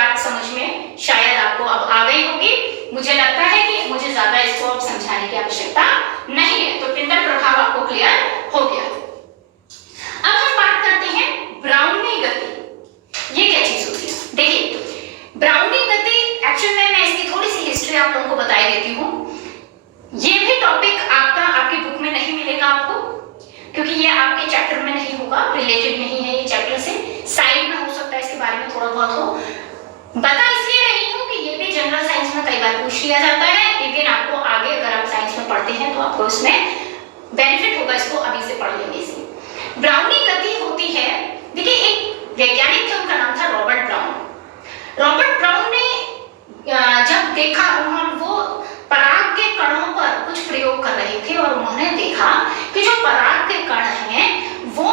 बात समझ में शायद आपको अब आ गई होगी। मुझे लगता है कि मुझे ज्यादा इसको अब समझाने की आवश्यकता नहीं है। तो पिंडल प्रभाव आपको क्लियर हो गया। अब हम बात करते हैं ब्राउनी गति। ये क्या चीज होती है? देखिए ब्राउनी गति एक्चुअल में मैं इसकी थोड़ी सी हिस्ट्री आप लोगों को बता देती हूँ। ये भी टॉपिक आपकी बुक में नहीं मिलेगा आपको, क्योंकि ये आपके चैप्टर में नहीं होगा, रिलेटेड नहीं है ये चैप्टर से, साइड में हो सकता है इसके बारे में थोड़ा बहुत हो। बता इसलिए रही हूँ कि ये भी जनरल साइंस में कई बार पूछ लिया जाता है, लेकिन आपको आगे अगर आप साइंस में पढ़ते हैं तो आपको इसमें बेनिफिट होगा इसको अभी से पढ़ लेने से। ब्राउनी गति होती है, देखिए एक वैज्ञानिक थे, उनका नाम था रॉबर्ट ब्राउन। रॉबर्ट ब्राउन ने जब देखा, उन्होंने वो पराग के कणों पर कुछ प्रयोग कर रहे थे और उन्होंने देखा कि जो पराग के कण हैं वो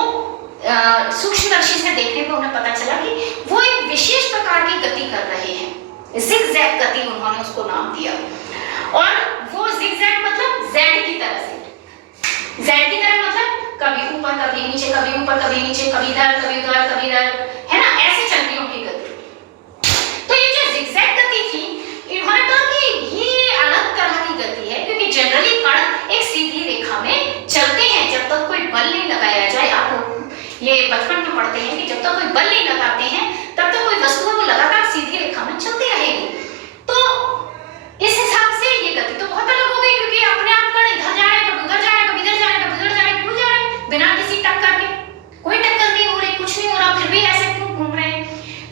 सूक्ष्मदर्शी से देखने पर उन्हें पता चला कि वो एक विशेष प्रकार की गति कर रहे हैं। जिगजैग गति उन्होंने उसको नाम दिया। और वो जिगजैग मतलब जेड की तरह से, जेड की तरह मतलब कभी ऊपर कभी नीचे, कभी ऊपर कभी नीचे, कभी इधर कभी उधर कभी इधर, है ना, ऐसे चलती उनकी गति। तो ये जो जिगजैग गति थी, इन्होंने कहा कि ये अलग तरह की गति है, क्योंकि जनरली कण एक सीधी रेखा में चलते हैं जब तक कोई बल नहीं लगाया जाए। आप ये बचपन में पढ़ते हैं कि जब तक कोई बल नहीं लगाते हैं तब तक कोई वस्तु वो लगातार सीधी रेखा में चलती रहेगी। तो इस हिसाब से ये गति तो बहुत अलग हो गई, क्योंकि अपने आप कण इधर जा रहे हैं, कभी उधर जा रहे हैं, कभी इधर जा रहे हैं, कभी उधर जा रहे हैं, क्यों जा रहे हैं? बिना किसी टक्कर के, कोई टक्कर नहीं हो रही, कुछ नहीं हो रहा, फिर भी ऐसे क्यों घूम रहे हैं?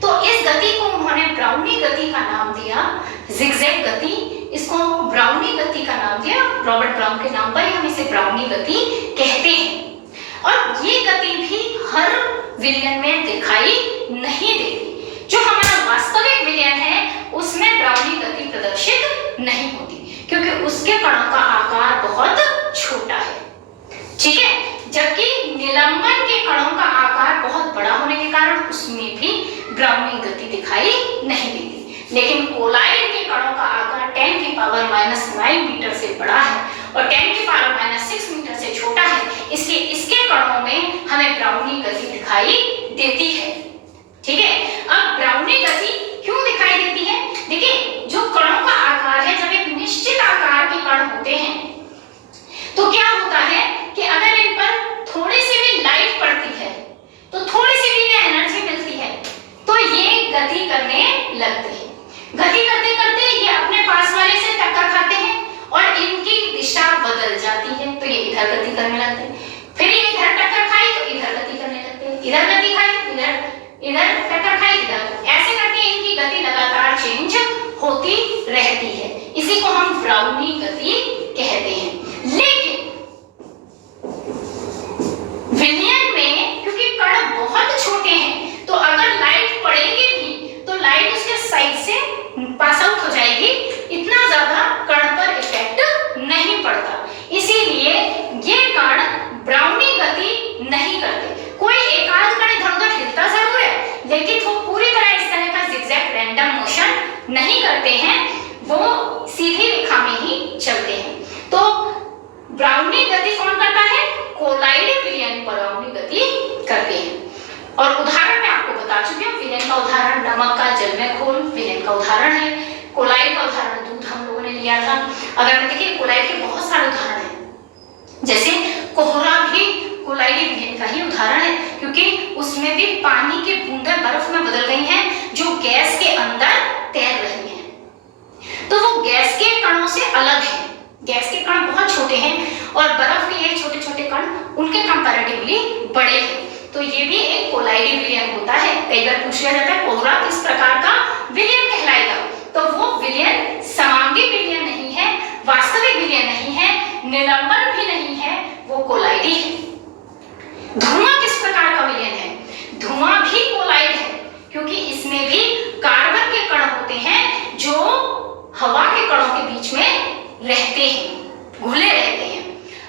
तो इस गति को उन्होंने ब्राउनी गति का नाम दिया, जिगजैग गति। इसको ब्राउनी गति का नाम दिया, रॉबर्ट ब्राउन के नाम पर हम इसे ब्राउनी गति कहते हैं। और ये गति भी हर विलयन में दिखाई नहीं देती। जो हमारा वास्तविक विलयन है उसमें ब्राउनी गति प्रदर्शित नहीं होती, क्योंकि उसके कणों का आकार बहुत छोटा है, ठीक है। जबकि निलंबन के कणों का आकार बहुत बड़ा होने के कारण उसमें भी ब्राउनी गति दिखाई नहीं देती। लेकिन कोलाइड के कणों का आकार 10⁻⁹ मीटर से बड़ा है और 10⁻⁶ मीटर से छोटा है, इसलिए इसके कणों में हमें ब्राउनी गति दिखाई देती है, ठीक है। अब ब्राउनी गति क्यों दिखाई देती है? देखिए जो कणों का आकार है, जब एक निश्चित आकार के कण होते हैं तो क्या होता है कि अगर इन पर थोड़ी सी भी लाइट पड़ती है तो थोड़ी सी भी इन्हें एनर्जी मिलती है तो ये गति करने लगते हैं। गति करते करते ये अपने पास वाले से टक्कर खाते हैं और इनकी दिशा बदल जाती है, तो ये इधर गति करने लगते हैं। फिर ये इधर टक्कर खाई तो इधर गति करने लगते हैं, इधर गति खाई इधर टक्कर खाई इधर, ऐसे करके इनकी गति लगातार चेंज होती रहती है। इसी को हम ब्राउनी गति कहते हैं। लेकिन विलयन में क्योंकि कण बहुत छोटे हैं तो अगर लाइट पड़ेगी भी तो लाइट उसके साइड से पास आउट हो जाएगी, इतना ज्यादा कण पर इफेक्ट नहीं पड़ता। इसीलिए ये कण ब्राउनी गति नहीं करते। कोई एक आध कण इधर उधर हिलता जरूर है, लेकिन वो पूरी तरह इस तरह का जिगजैग रैंडम मोशन नहीं करते हैं, वो सीधी रेखा में ही चलते हैं। तो ब्राउनी गति कौन करता है? कोलाइड विलयन ब्राउनी गति करते हैं। और उदाहरण मैं आपको बता चुकी हूँ, विलयन का उदाहरण नमक का जल में घोल विलयन का उदाहरण है। कोलाइड का उदाहरण दूध हम लोगों ने लिया था। अगर मैं देखिए कोलाइड के बहुत सारे उदाहरण हैं, जैसे कोहरा भी कोलाइडी विलयन का ही उदाहरण है, क्योंकि उसमें भी पानी की बूंदें बर्फ में बदल गई हैं जो गैस के अंदर तैर रही हैं। तो वो गैस के कणों से अलग है, गैस के कण बहुत छोटे हैं और बर्फ के ये छोटे छोटे कण उनके कंपैरेटिवली बड़े हैं। तो ये भी एक कोलाइडी विलयन होता है। कई बार पूछ लिया जाता है कोहरा किस प्रकार का विलयन कहलाएगा, तो वो विलयन समांगी विलयन नहीं है, वास्तविक विलयन नहीं है, निलंबन भी नहीं है, वो कोलाइडी है। धुआं किस प्रकार का विलयन है? धुआं भी कोलाइड है, क्योंकि इसमें भी कार्बन के कण होते हैं जो हवा के कणों के बीच में रहते हैं, घुले रहते हैं।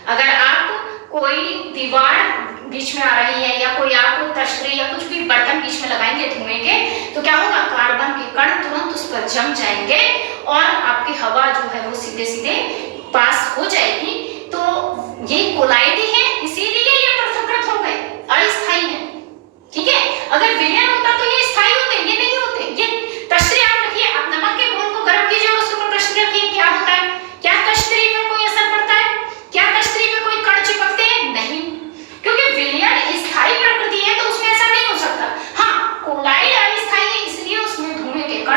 अगर आप कोई दीवार बीच में आ रही है या कोई आप तश्तरी या कुछ भी बर्तन बीच में लगाएंगे धुएं के, तो क्या होगा? कार्बन के कण तुरंत उस पर जम जाएंगे और आपकी हवा जो है वो सीधे सीधे पास हो जाएगी। तो ये कोलाइडी है, इसीलिए ये पृथक्कृत हो गए, अस्थायी है, ठीक है। अगर विलयन होता तो ये स्थायी होते, ये नहीं होते। ये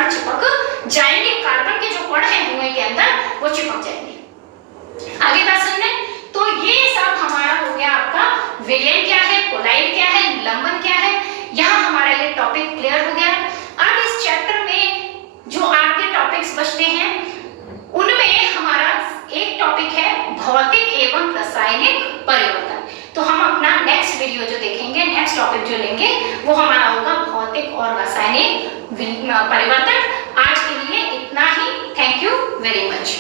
कण चिपक जाएंगे, कार्बन के जो कण हैं धुएं के अंदर वो चिपक जाएंगे। आगे बात सुनने, तो ये सब हमारा हो गया आपका विलयन क्या है, कोलाइड क्या है, लंबन क्या है, यहाँ हमारा ये टॉपिक क्लियर हो गया। अब इस चैप्टर में जो आपके टॉपिक्स बचते हैं उनमें हमारा एक टॉपिक है भौतिक एवं रासायनिक परिवर्तन। तो हम अपना नेक्स्ट वीडियो जो देखेंगे, नेक्स्ट टॉपिक जो लेंगे वो हमारा होगा भौतिक और रासायनिक परिवर्तन। आज के लिए इतना ही। Thank you very much.